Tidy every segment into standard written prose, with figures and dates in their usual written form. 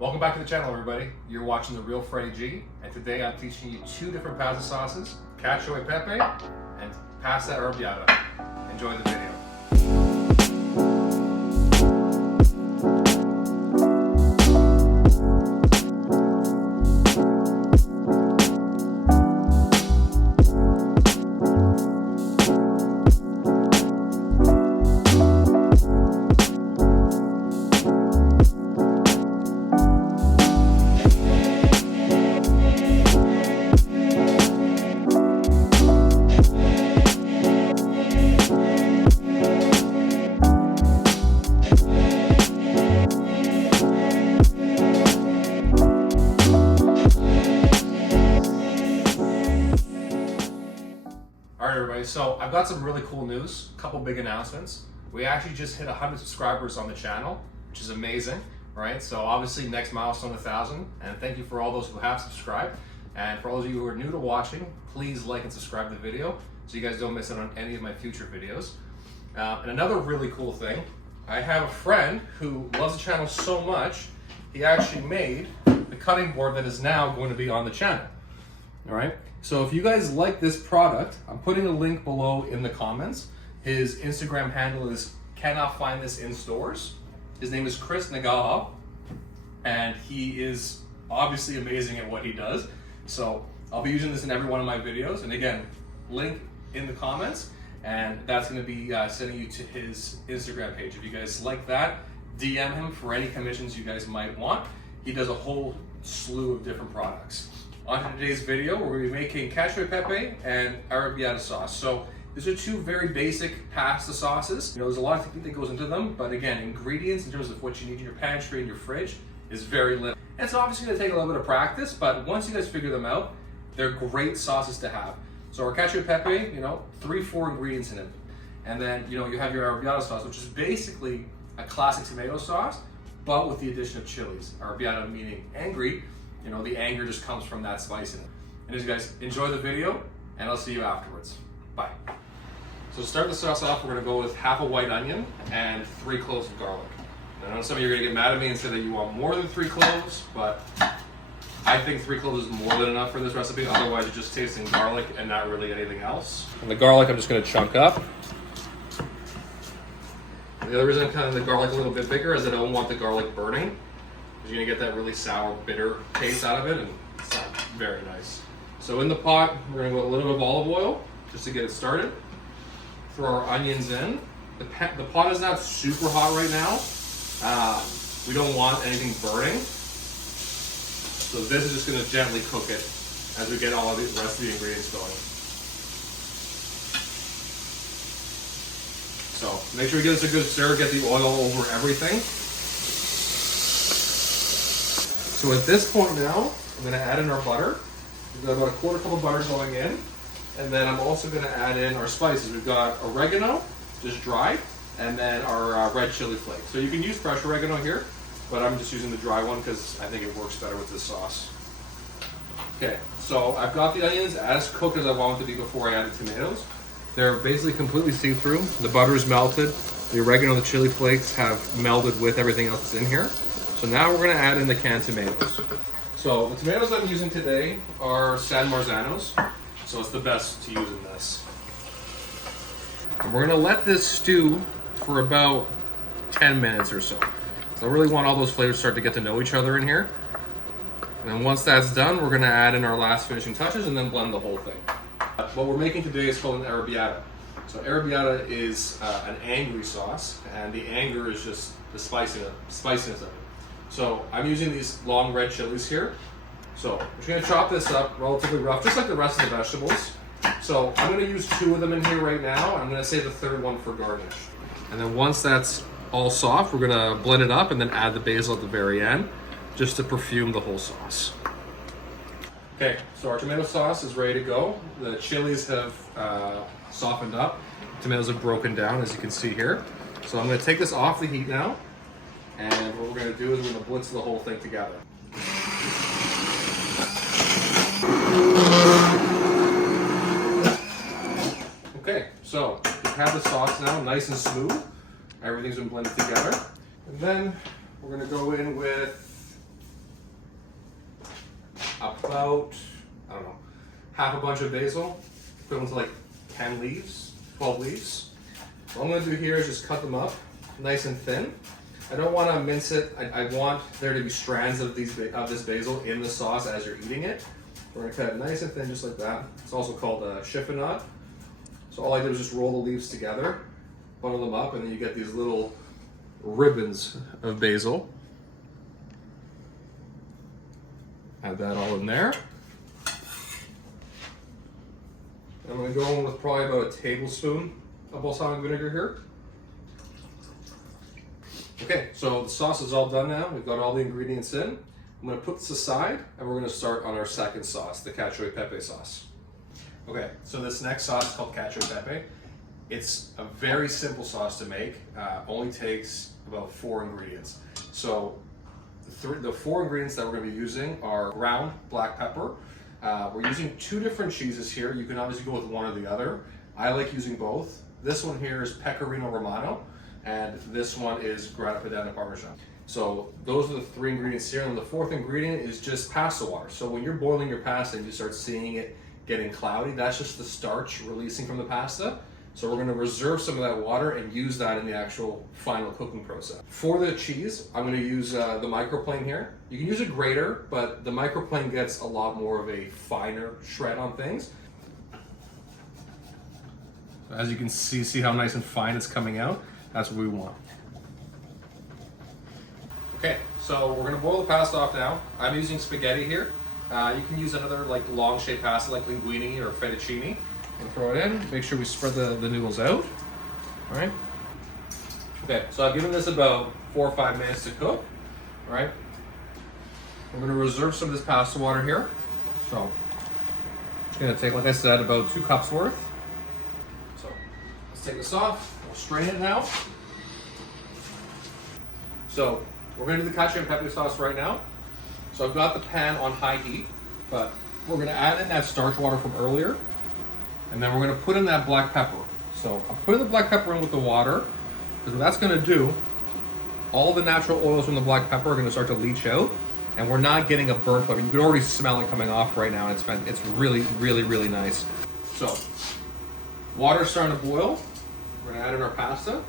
Welcome back to the channel, everybody. You're watching The Real Freddy G, and today I'm teaching you two different pasta sauces, Cacio e Pepe and pasta Arrabbiata. Enjoy the video. Alright everybody, so I've got some really cool news, a couple big announcements. We actually just hit 100 subscribers on the channel, which is amazing, right? So obviously next milestone 1,000, and thank you for all those who have subscribed. And for all of you who are new to watching, please like and subscribe to the video so you guys don't miss out on any of my future videos. And another really cool thing, I have a friend who loves the channel so much, he actually made the cutting board that is now going to be on the channel. All right, so if you guys like this product, I'm putting a link below in the comments. His Instagram handle is cannot find this in stores. His name is Chris Nagaha, and he is obviously amazing at what he does. So I'll be using this in every one of my videos. And again, link in the comments, and that's going to be sending you to his Instagram page. If you guys like that, DM him for any commissions you guys might want. He does a whole slew of different products. On today's video, we're going to be making Cacio e Pepe and Arrabbiata sauce. So these are two very basic pasta sauces. You know, there's a lot that goes into them, but again, ingredients in terms of what you need in your pantry and your fridge is very little. And it's obviously going to take a little bit of practice, but once you guys figure them out, they're great sauces to have. So our Cacio e Pepe, you know, 3-4 ingredients in it. And then, you know, you have your Arrabbiata sauce, which is basically a classic tomato sauce, but with the addition of chilies. Arrabbiata meaning angry. You know, the anger just comes from that spice in it. And as you guys enjoy the video, and I'll see you afterwards. Bye. So to start the sauce off, we're gonna go with half a white onion and 3 cloves of garlic. And I know some of you are gonna get mad at me and say that you want more than 3 cloves, but I think 3 cloves is more than enough for this recipe. Otherwise, you're just tasting garlic and not really anything else. And the garlic, I'm just gonna chunk up. And the other reason I'm cutting the garlic a little bit bigger is that I don't want the garlic burning. You're gonna get that really sour, bitter taste out of it, and it's not very nice. So in the pot, we're gonna go with a little bit of olive oil just to get it started. Throw our onions in. The pot is not super hot right now. We don't want anything burning. So this is just gonna gently cook it as we get all of the rest of the ingredients going. So make sure we give this a good stir, get the oil over everything. So at this point now, I'm going to add in our butter. We've got about a 1/4 cup of butter going in. And then I'm also going to add in our spices. We've got oregano, just dried, and then our red chili flakes. So you can use fresh oregano here, but I'm just using the dry one because I think it works better with this sauce. Okay, so I've got the onions as cooked as I want them to be before I add the tomatoes. They're basically completely see-through. The butter is melted. The oregano and the chili flakes have melded with everything else that's in here. So now we're going to add in the canned tomatoes. So the tomatoes I'm using today are San Marzanos, so it's the best to use in this. And we're going to let this stew for about 10 minutes or so. So I really want all those flavors to start to get to know each other in here. And then once that's done, we're going to add in our last finishing touches and then blend the whole thing. What we're making today is called an Arrabbiata. So Arrabbiata is an angry sauce, and the anger is just the spiciness of it. So I'm using these long red chilies here. So I'm just gonna chop this up relatively rough, just like the rest of the vegetables. So I'm gonna use 2 of them in here right now. I'm gonna save the 3rd one for garnish. And then once that's all soft, we're gonna blend it up and then add the basil at the very end, just to perfume the whole sauce. Okay, so our tomato sauce is ready to go. The chilies have softened up. Tomatoes have broken down, as you can see here. So I'm gonna take this off the heat now. And what we're going to do is we're going to blitz the whole thing together. Okay, so we have the sauce now nice and smooth. Everything's been blended together. And then we're going to go in with about, I don't know, half a bunch of basil, equivalent to like 10 leaves, 12 leaves. What I'm gonna do here is just cut them up nice and thin. I don't want to mince it. I want there to be strands of this basil in the sauce as you're eating it. We're gonna cut it nice and thin, just like that. It's also called a chiffonade. So all I did was just roll the leaves together, bundle them up, and then you get these little ribbons of basil. Add that all in there. I'm gonna go in with probably about a tablespoon of balsamic vinegar here. Okay, so the sauce is all done now. We've got all the ingredients in. I'm gonna put this aside and we're gonna start on our second sauce, the Cacio e Pepe sauce. Okay, so this next sauce is called Cacio e Pepe. It's a very simple sauce to make. Only takes about 4 ingredients. So the 4 ingredients that we're gonna be using are ground black pepper. We're using 2 different cheeses here. You can obviously go with one or the other. I like using both. This one here is Pecorino Romano, and this one is Grana Padano Parmesan. So those are the 3 ingredients here, and the 4th ingredient is just pasta water. So when you're boiling your pasta and you start seeing it getting cloudy, that's just the starch releasing from the pasta. So we're gonna reserve some of that water and use that in the actual final cooking process. For the cheese, I'm gonna use the microplane here. You can use a grater, but the microplane gets a lot more of a finer shred on things. As you can see how nice and fine it's coming out. That's what we want. Okay, so we're gonna boil the pasta off now. I'm using spaghetti here. You can use another like long shaped pasta like linguine or fettuccine. And throw it in. Make sure we spread the noodles out. All right. Okay, so I've given this about 4 or 5 minutes to cook. All right. I'm gonna reserve some of this pasta water here. So it's gonna take, like I said, about 2 cups worth. So let's take this off. We'll strain it now. So we're gonna do the Cacio e Pepe sauce right now. So I've got the pan on high heat, but we're gonna add in that starch water from earlier. And then we're gonna put in that black pepper. So I'm putting the black pepper in with the water, because what that's gonna do, all the natural oils from the black pepper are gonna start to leach out, and we're not getting a burnt flavor. You can already smell it coming off right now, and it's really, really, really nice. So, water's starting to boil. We're gonna add in our pasta.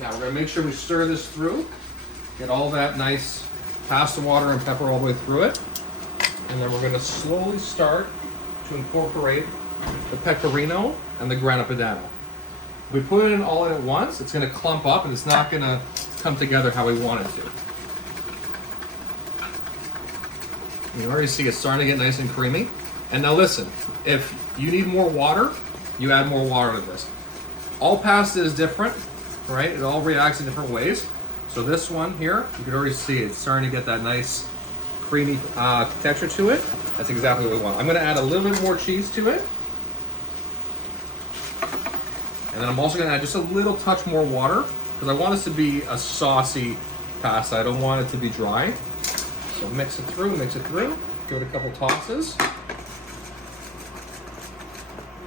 Now we're gonna make sure we stir this through, get all that nice pasta water and pepper all the way through it. And then we're gonna slowly start to incorporate the pecorino and the Grana Padano. If we put it in all in at once, it's gonna clump up and it's not gonna come together how we want it to. You can already see it's starting to get nice and creamy. And now listen, if you need more water, you add more water to this. All pasta is different, right? It all reacts in different ways. So this one here, you can already see it's starting to get that nice creamy texture to it. That's exactly what we want. I'm gonna add a little bit more cheese to it. And then I'm also gonna add just a little touch more water, because I want this to be a saucy pasta. I don't want it to be dry. So mix it through, give it a couple tosses.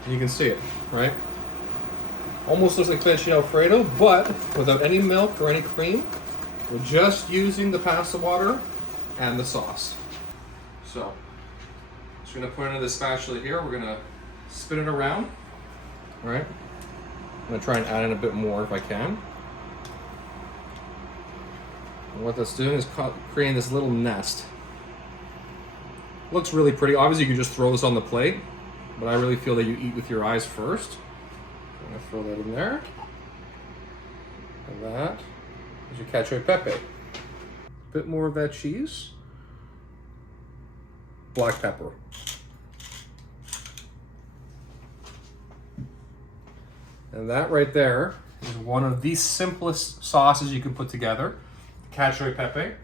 And you can see it, right? Almost looks like fettuccine Alfredo, but without any milk or any cream. We're just using the pasta water and the sauce. So, just gonna put it into the spatula here. We're gonna spin it around, all right? I'm gonna try and add in a bit more if I can. And what that's doing is creating this little nest. Looks really pretty. Obviously, you can just throw this on the plate, but I really feel that you eat with your eyes first. I'm gonna throw that in there. And that is your Cacio e Pepe. A bit more of that cheese. Black pepper. And that right there is one of the simplest sauces you can put together. Cacio e Pepe.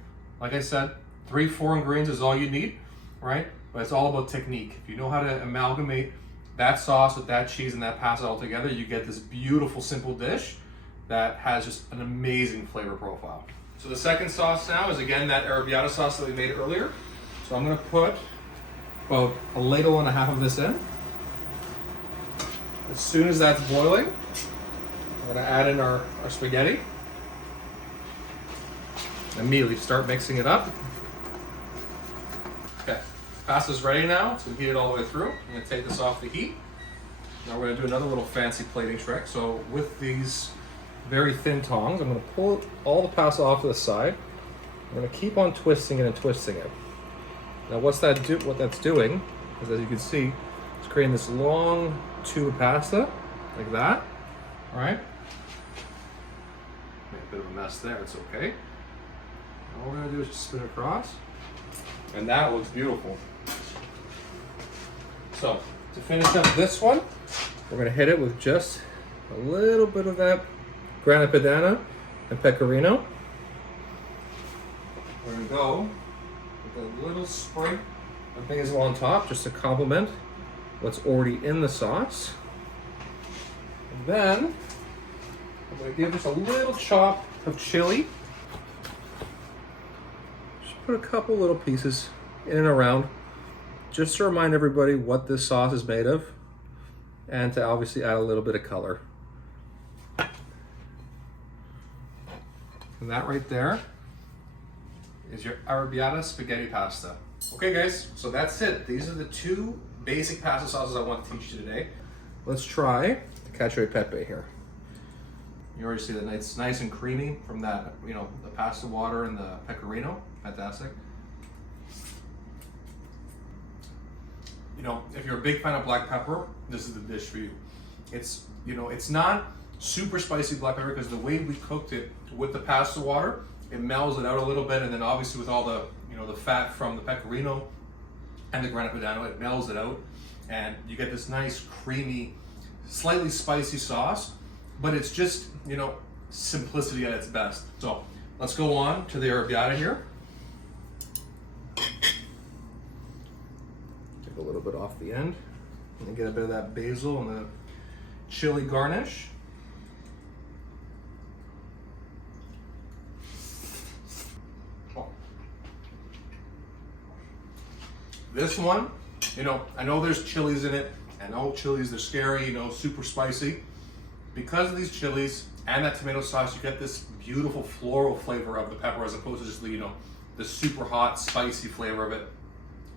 Like I said, 3-4 ingredients is all you need, right? But it's all about technique. If you know how to amalgamate that sauce with that cheese and that pasta all together, you get this beautiful, simple dish that has just an amazing flavor profile. So the second sauce now is again that Arrabbiata sauce that we made earlier. So I'm gonna put about a ladle and a half of this in. As soon as that's boiling, I'm gonna add in our spaghetti. Immediately start mixing it up. Okay, Pasta's ready now. It's been heated all the way through. I'm gonna take this off the heat. Now we're gonna do another little fancy plating trick. So with these very thin tongs, I'm gonna pull all the pasta off to the side. I'm gonna keep on twisting it and twisting it. Now what that's doing is, as you can see, it's creating this long tube of pasta, like that, all right? Made a bit of a mess there, it's okay. All we're gonna do is just spin it across, and that looks beautiful. So, to finish up this one, we're gonna hit it with just a little bit of that grana padano and pecorino. We're gonna go with a little sprig of basil on top, just to complement what's already in the sauce. And then, I'm gonna give just a little chop of chili. Just put a couple little pieces in and around, just to remind everybody what this sauce is made of, and to obviously add a little bit of color. And that right there is your Arrabbiata spaghetti pasta. Okay guys, so that's it. These are the two basic pasta sauces I want to teach you today. Let's try the Cacio e Pepe here. You already see that it's nice and creamy from that, the pasta water and the pecorino. Fantastic. If you're a big fan of black pepper, this is the dish for you. It's not super spicy black pepper because the way we cooked it with the pasta water, it mellows it out a little bit, and then obviously with all the the fat from the pecorino and the grana padano, it mellows it out, and you get this nice creamy, slightly spicy sauce. But it's just simplicity at its best. So let's go on to the Arrabbiata here. Take a little bit off the end and get a bit of that basil and the chili garnish. This one, I know there's chilies in it, and all chilies, they're scary, super spicy. Because of these chilies and that tomato sauce, you get this beautiful floral flavor of the pepper as opposed to just the super hot, spicy flavor of it.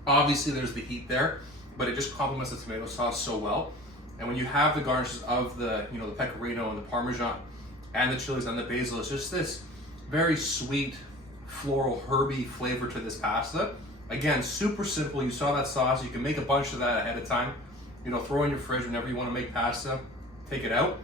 Obviously there's the heat there, but it just complements the tomato sauce so well. And when you have the garnishes of the the pecorino and the parmesan and the chilies and the basil, it's just this very sweet, floral, herby flavor to this pasta. Again, super simple. You saw that sauce. You can make a bunch of that ahead of time. Throw in your fridge whenever you want to make pasta. Take it out.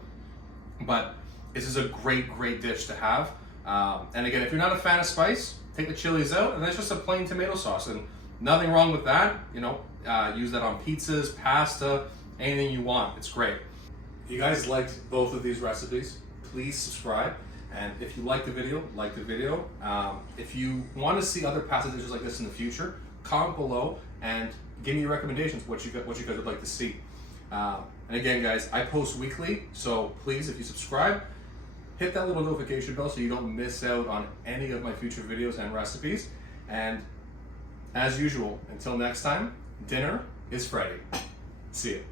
But this is a great, great dish to have. And again, if you're not a fan of spice, take the chilies out, and that's just a plain tomato sauce. And nothing wrong with that. Use that on pizzas, pasta, anything you want. It's great. If you guys liked both of these recipes, please subscribe. And if you like the video, like the video. If you want to see other pasta dishes like this in the future, comment below and give me recommendations, what you guys would like to see. And again, guys, I post weekly, so please, if you subscribe, hit that little notification bell so you don't miss out on any of my future videos and recipes. And as usual, until next time, dinner is Friday. See you.